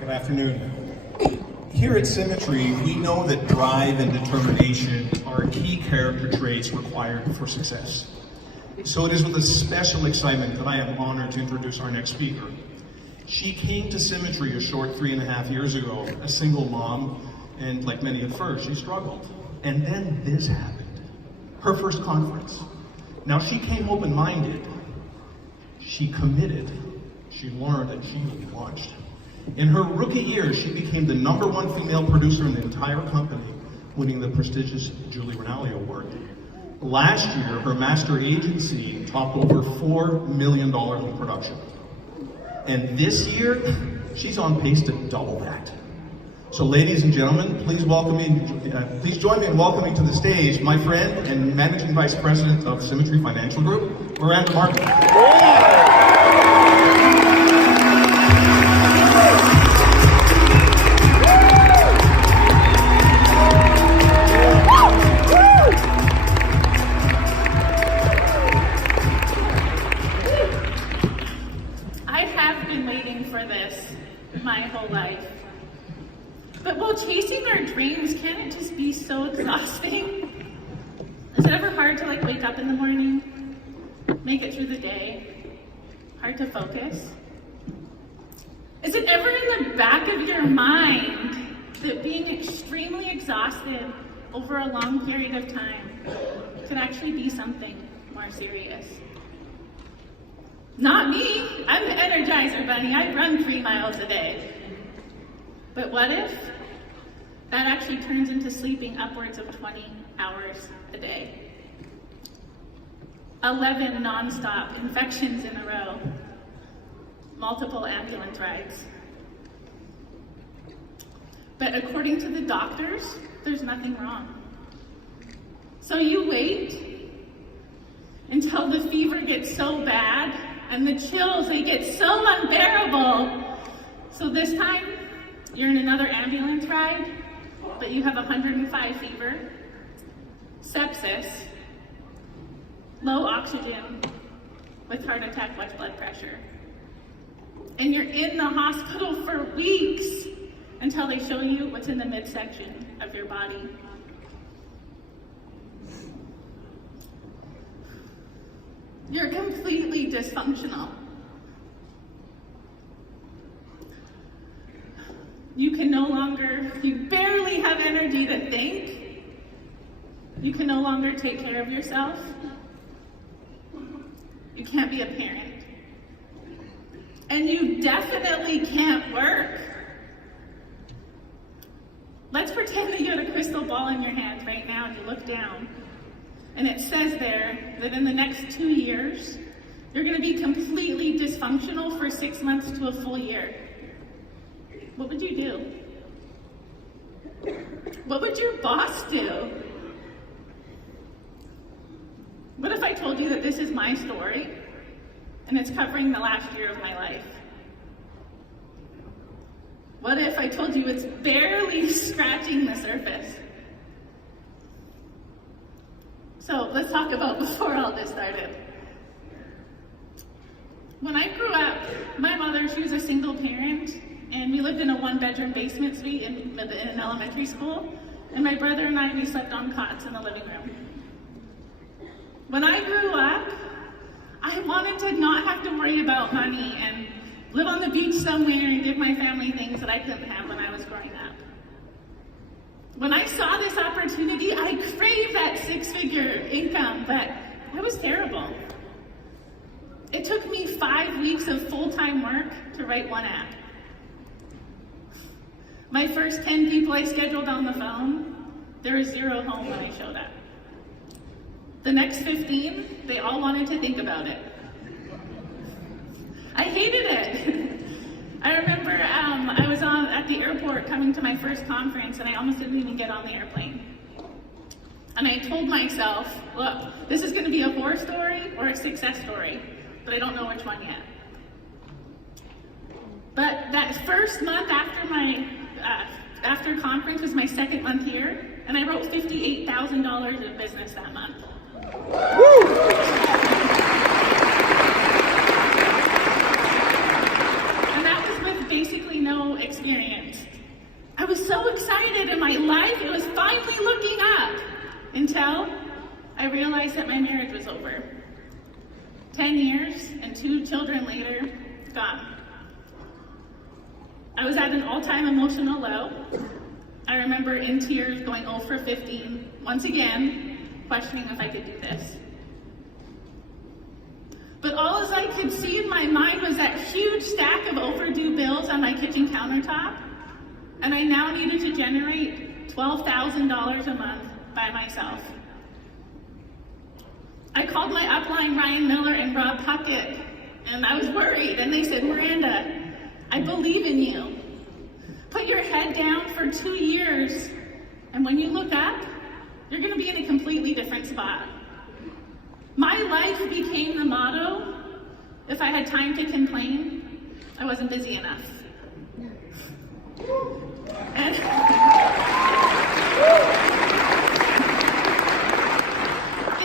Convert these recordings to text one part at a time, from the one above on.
Good afternoon. Here at Symmetry, we know that drive and determination are key character traits required for success. So it is with a special excitement that I am honored to introduce our next speaker. She came to Symmetry a short 3.5 years ago, a single mom, and like many at first, she struggled. And then this happened. Her first conference. Now she came open-minded. She committed. She learned and she launched. In her rookie year, she became the #1 female producer in the entire company, winning the prestigious Julie Rinaldi Award. Last year, her master agency topped over $4 million in production. And this year, she's on pace to double that. So ladies and gentlemen, please join me in welcoming to the stage my friend and Managing Vice President of Symmetry Financial Group, Miranda Martin. My whole life. But while chasing our dreams, can it just be so exhausting? Is it ever hard to wake up in the morning, make it through the day, hard to focus? Is it ever in the back of your mind that being extremely exhausted over a long period of time could actually be something more serious? Not me. I'm the Energizer Bunny. I run 3 miles a day. But what if that actually turns into sleeping upwards of 20 hours a day? 11 nonstop infections in a row. Multiple ambulance rides. But according to the doctors, there's nothing wrong. So you wait until the fever gets so bad and the chills, they get so unbearable. So this time, you're in another ambulance ride, but you have 105 fever, sepsis, low oxygen, with heart attack, much blood pressure. And you're in the hospital for weeks until they show you what's in the midsection of your body. You're completely dysfunctional. You barely have energy to think. You can no longer take care of yourself. You can't be a parent. And you definitely can't work. Let's pretend that you had a crystal ball in your hands right now and you look down. And it says there that in the next 2 years, you're going to be completely dysfunctional for 6 months to a full year. What would you do? What would your boss do? What if I told you that this is my story and it's covering the last year of my life? What if I told you it's barely scratching the surface? So let's talk about before all this started. When I grew up, my mother, she was a single parent, and we lived in a 1-bedroom basement suite in an elementary school, and my brother and I, we slept on cots in the living room. When I grew up, I wanted to not have to worry about money and live on the beach somewhere and give my family things that I couldn't have when I was growing up. When I saw this opportunity, I craved that 6-figure income, but it was terrible. It took me 5 weeks of full-time work to write 1 app. My first 10 people I scheduled on the phone, there was 0 home when I showed up. The next 15, they all wanted to think about it. I hated it. I remember I was at the airport coming to my first conference and I almost didn't even get on the airplane. And I told myself, look, this is going to be a horror story or a success story, but I don't know which one yet. But that first month after conference was my 2nd month here, and I wrote $58,000 in business that month. And that was with basically no experience I was so excited in my life, it was finally looking up, until I realized that my marriage was over. 10 years and 2 children later, gone. I was at an all-time emotional low. I remember in tears going 0 for 15, once again, questioning if I could do this. But all as I could see in my mind was that huge stack of overdue bills on my kitchen countertop, and I now needed to generate $12,000 a month by myself. I called my upline, Ryan Miller and Rob Puckett, and I was worried, and they said, Miranda, I believe in you. Put your head down for 2 years, and when you look up, you're gonna be in a completely different spot. My life became the motto: if I had time to complain, I wasn't busy enough. And in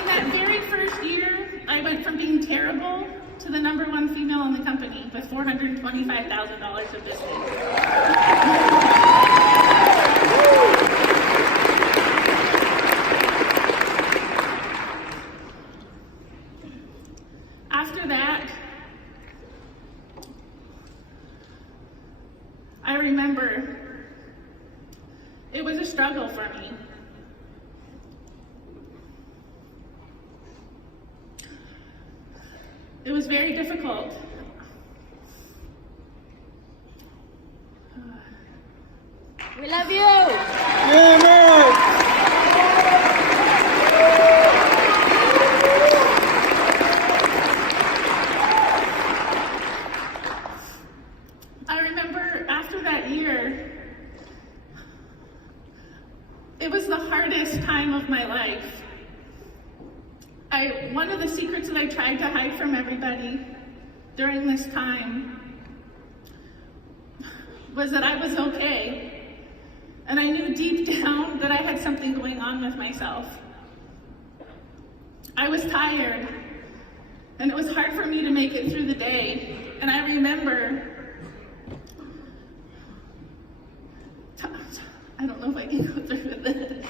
that very first year, I went from being terrible to the #1 female in the company with $425,000 of business. After that, I remember it was a struggle for me. It was very difficult. We love you! I remember after that year, it was the hardest time of my life. One of the secrets that I tried to hide from everybody during this time was that I was okay. And I knew deep down that I had something going on with myself. I was tired, and it was hard for me to make it through the day. And I remember, I don't know if I can go through with it.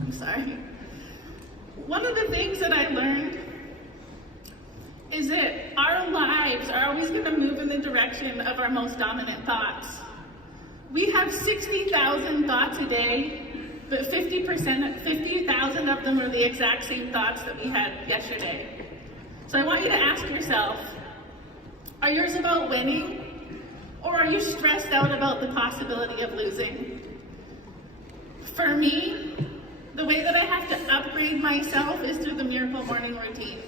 I'm sorry. One of the things that I learned is that our lives are always going to move in the direction of our most dominant thoughts. We have 60,000 thoughts a day, but 50,000 of them are the exact same thoughts that we had yesterday. So I want you to ask yourself, are yours about winning, or are you stressed out about the possibility of losing? For me, the way that I have to upgrade myself is through the Miracle Morning Routine.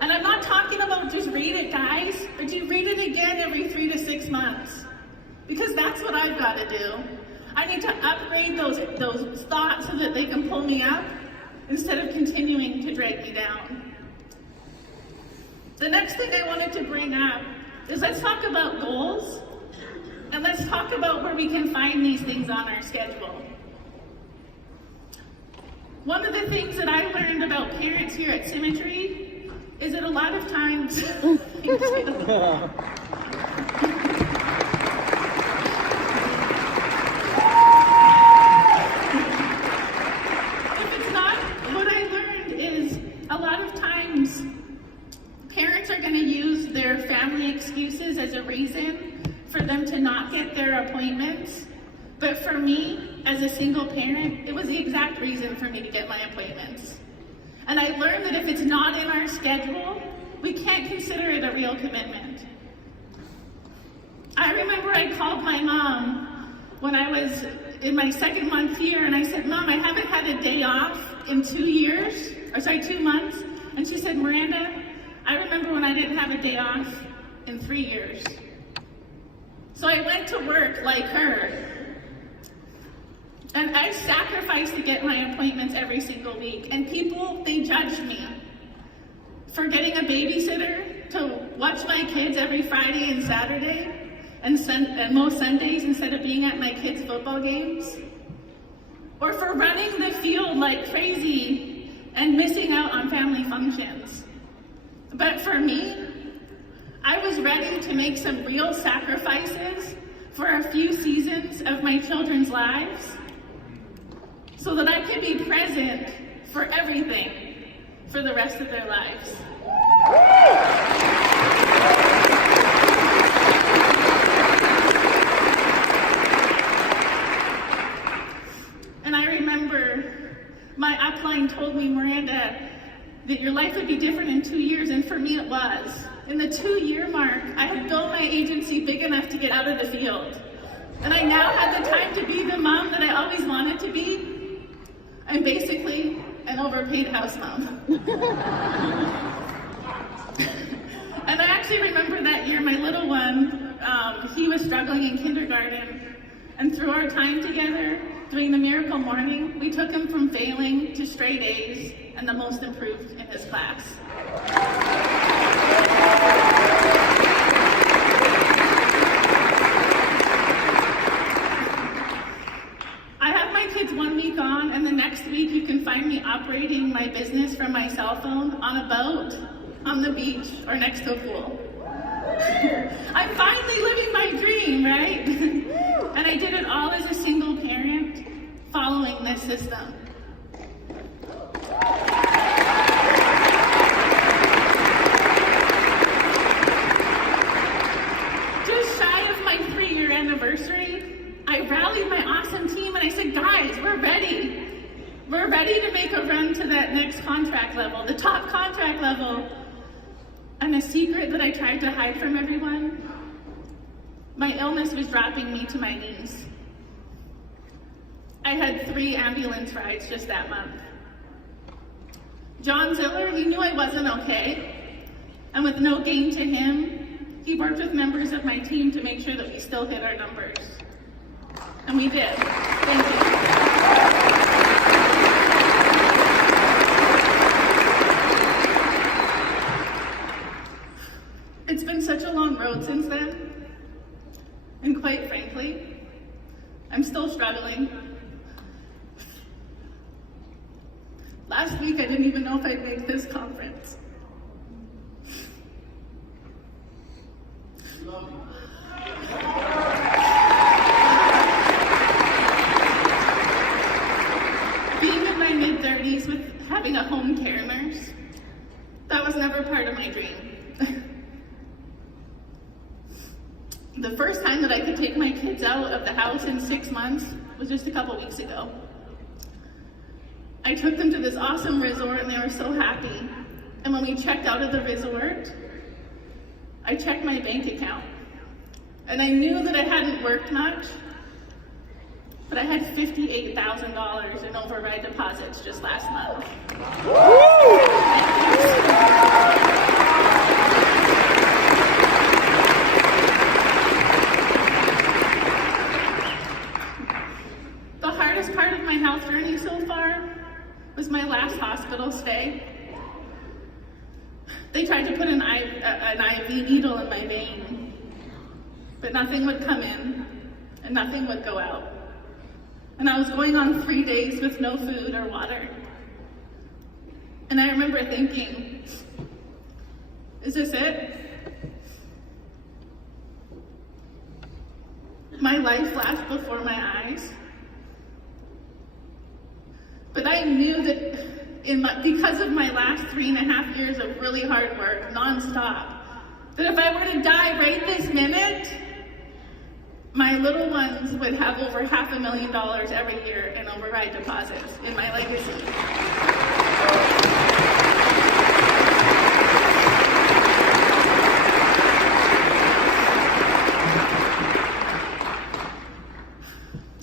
And I'm not talking about just read it, guys, but you read it again every 3 to 6 months. Because that's what I've got to do. I need to upgrade those thoughts so that they can pull me up instead of continuing to drag me down. The next thing I wanted to bring up is let's talk about goals, and let's talk about where we can find these things on our schedule. One of the things that I learned about parents here at Symmetry is that a lot of times, parents are going to use their family excuses as a reason for them to not get their appointments. But for me, as a single parent, it was the exact reason for me to get my appointments. And I learned that if it's not in our schedule, we can't consider it a real commitment. I remember I called my mom when I was in my 2nd month here, and I said, Mom, I haven't had a day off in 2 months. And she said, Miranda, I remember when I didn't have a day off in 3 years. So I went to work like her. And I sacrificed to get my appointments every single week. And people, they judged me for getting a babysitter to watch my kids every Friday and Saturday and most Sundays instead of being at my kids' football games. Or for running the field like crazy and missing out on family functions. But for me, I was ready to make some real sacrifices for a few seasons of my children's lives so that I could be present for everything for the rest of their lives. And I remember my upline told me, Miranda, that your life would be different in 2 years, and for me it was. In the 2-year mark, I had built my agency big enough to get out of the field. And I now had the time to be the mom that I always wanted to be. I'm basically an overpaid house mom. And I actually remember that year, my little one, he was struggling in kindergarten. And through our time together, doing the Miracle Morning, we took him from failing to straight A's and the most improved in his class. I have my kids 1 week on, and the next week you can find me operating my business from my cell phone on a boat, on the beach, or next to a pool. I'm finally living my dream, right? And I did it all as a single parent, following this system. Just shy of my 3-year anniversary, I rallied my awesome team and I said, guys, we're ready. We're ready to make a run to that next contract level, the top contract level. And a secret that I tried to hide from everyone, my illness was dropping me to my knees. I had 3 ambulance rides just that month. John Ziller, he knew I wasn't okay. And with no gain to him, he worked with members of my team to make sure that we still hit our numbers. And we did. Thank you. It's been such a long road since then, and quite frankly, I'm still struggling. Last week I didn't even know if I'd make this conference. Being in my mid-30s with having a home care nurse, that was never part of my dream. The first time that I could take my kids out of the house in 6 months was just a couple weeks ago. I took them to this awesome resort and they were so happy. And when we checked out of the resort, I checked my bank account. And I knew that it hadn't worked much, but I had $58,000 in override deposits just last month. The hardest part of my health journey so far was my last hospital stay. They tried to put an IV needle in my vein, but nothing would come in and nothing would go out. And I was going on 3 days with no food or water. And I remember thinking, is this it? My life flashed before my eyes. But I knew that because of my last 3.5 years of really hard work, nonstop, that if I were to die right this minute, my little ones would have over $500,000 every year in override deposits in my legacy.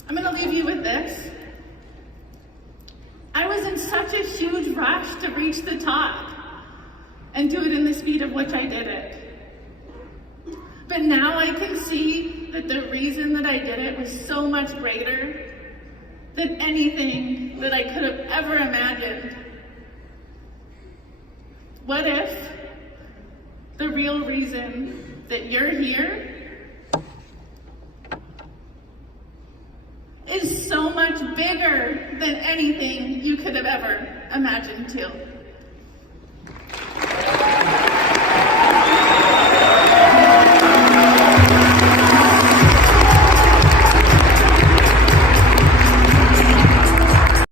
I'm going to leave you with this. I was in such a huge rush to reach the top and do it in the speed of which I did it. But now I can see that the reason that I did it was so much greater than anything that I could have ever imagined? What if the real reason that you're here is so much bigger than anything you could have ever imagined too?